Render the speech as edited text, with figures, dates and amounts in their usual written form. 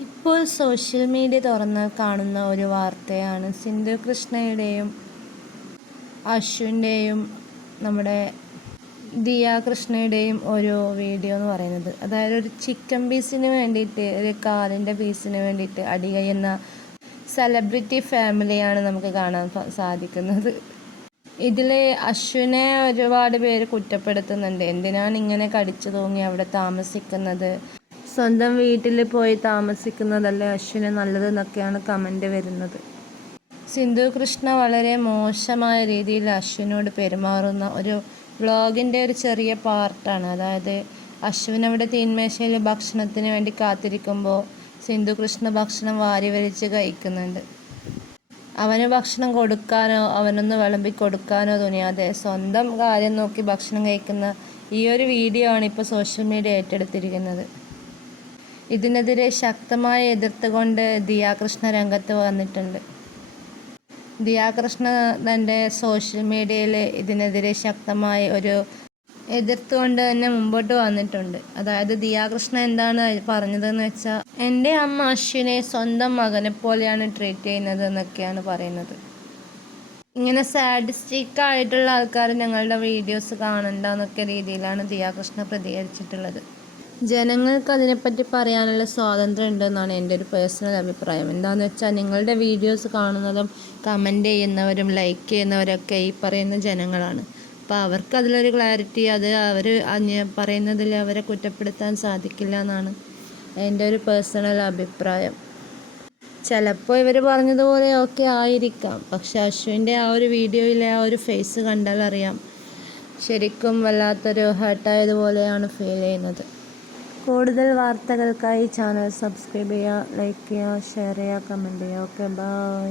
ഇപ്പോൾ social media തുറന്നാൽ കാണുന്ന ഒരു വാർത്തയാണ് സിന്ധു കൃഷ്ണയുടെയും അശ്വിൻ്റെയും നമ്മുടെ ദിയ കൃഷ്ണയുടെയും ഒരു വീഡിയോ എന്ന് പറയുന്നത്. അതായത് ഒരു ചിക്കൻ പീസിന് വേണ്ടിയിട്ട്, ഒരു കാലിൻ്റെ പീസിന് വേണ്ടിയിട്ട് അടി കഴിയുന്ന സെലിബ്രിറ്റി ഫാമിലിയാണ് നമുക്ക് കാണാൻ സാധിക്കുന്നത്. ഇതിൽ അശ്വിനെ ഒരുപാട് പേര് കുറ്റപ്പെടുത്തുന്നുണ്ട്. എന്തിനാണ് ഇങ്ങനെ കടിച്ചു തൂങ്ങി അവിടെ താമസിക്കുന്നത്, സ്വന്തം വീട്ടിൽ പോയി താമസിക്കുന്നതല്ലേ അശ്വിന് നല്ലതെന്നൊക്കെയാണ് കമൻ്റ് വരുന്നത്. സിന്ധു കൃഷ്ണ വളരെ മോശമായ രീതിയിൽ അശ്വിനോട് പെരുമാറുന്ന ഒരു വ്ളോഗിൻ്റെ ഒരു ചെറിയ പാർട്ടാണ്. അതായത് അശ്വിൻ അവിടെ തീന്മേശയിൽ ഭക്ഷണത്തിന് വേണ്ടി കാത്തിരിക്കുമ്പോൾ സിന്ധു കൃഷ്ണ ഭക്ഷണം വാരി വലിച്ച് കഴിക്കുന്നുണ്ട്. അവന് ഭക്ഷണം കൊടുക്കാനോ അവനൊന്ന് വിളമ്പി കൊടുക്കാനോ തുനിയാതെ സ്വന്തം കാര്യം നോക്കി ഭക്ഷണം കഴിക്കുന്ന ഈ ഒരു വീഡിയോ ആണ് ഇപ്പോൾ സോഷ്യൽ മീഡിയ ഏറ്റെടുത്തിരിക്കുന്നത്. ഇതിനെതിരെ ശക്തമായി എതിർത്തുകൊണ്ട് ദിയ കൃഷ്ണ രംഗത്ത് വന്നിട്ടുണ്ട്. ദിയ കൃഷ്ണ തൻ്റെ സോഷ്യൽ മീഡിയയിൽ ഇതിനെതിരെ ശക്തമായി ഒരു എതിർത്തുകൊണ്ട് തന്നെ മുമ്പോട്ട് വന്നിട്ടുണ്ട്. അതായത് ദിയ കൃഷ്ണ എന്താണ് പറഞ്ഞതെന്ന് വെച്ചാൽ, എൻ്റെ അമ്മ അശ്വിനെ സ്വന്തം മകനെ പോലെയാണ് ട്രീറ്റ് ചെയ്യുന്നത് എന്നൊക്കെയാണ് പറയുന്നത്. ഇങ്ങനെ സാഡിസ്റ്റിക് ആയിട്ടുള്ള ആൾക്കാർ ഞങ്ങളുടെ വീഡിയോസ് കാണണ്ട എന്നൊക്കെ രീതിയിലാണ് ദിയ കൃഷ്ണ പ്രതികരിച്ചിട്ടുള്ളത്. ജനങ്ങൾക്ക് അതിനെപ്പറ്റി പറയാനുള്ള സ്വാതന്ത്ര്യം ഉണ്ടെന്നാണ് എൻ്റെ ഒരു പേഴ്സണൽ അഭിപ്രായം. എന്താണെന്ന് വെച്ചാൽ, നിങ്ങളുടെ വീഡിയോസ് കാണുന്നതും കമൻറ്റ് ചെയ്യുന്നവരും ലൈക്ക് ചെയ്യുന്നവരൊക്കെ ഈ പറയുന്ന ജനങ്ങളാണ്. അപ്പോൾ അവർക്ക് അതിലൊരു ക്ലാരിറ്റി, അത് അവർ പറയുന്നതിൽ അവരെ കുറ്റപ്പെടുത്താൻ സാധിക്കില്ല എന്നാണ് എൻ്റെ ഒരു പേഴ്സണൽ അഭിപ്രായം. ചിലപ്പോൾ ഇവർ പറഞ്ഞതുപോലെ ഒക്കെ ആയിരിക്കാം, പക്ഷെ അശ്വിൻ്റെ ആ ഒരു വീഡിയോയിലെ ആ ഒരു ഫേസ് കണ്ടാൽ അറിയാം, ശരിക്കും വല്ലാത്തൊരു ഹേർട്ടായതുപോലെയാണ് ഫീൽ ചെയ്യുന്നത്. കൂടുതൽ വാർത്തകൾക്കായി ചാനൽ സബ്സ്ക്രൈബ് ചെയ്യുക, ലൈക്ക് ചെയ്യുക, ഷെയർ ചെയ്യുക, കമൻറ്റ് ചെയ്യുക. Okay, by.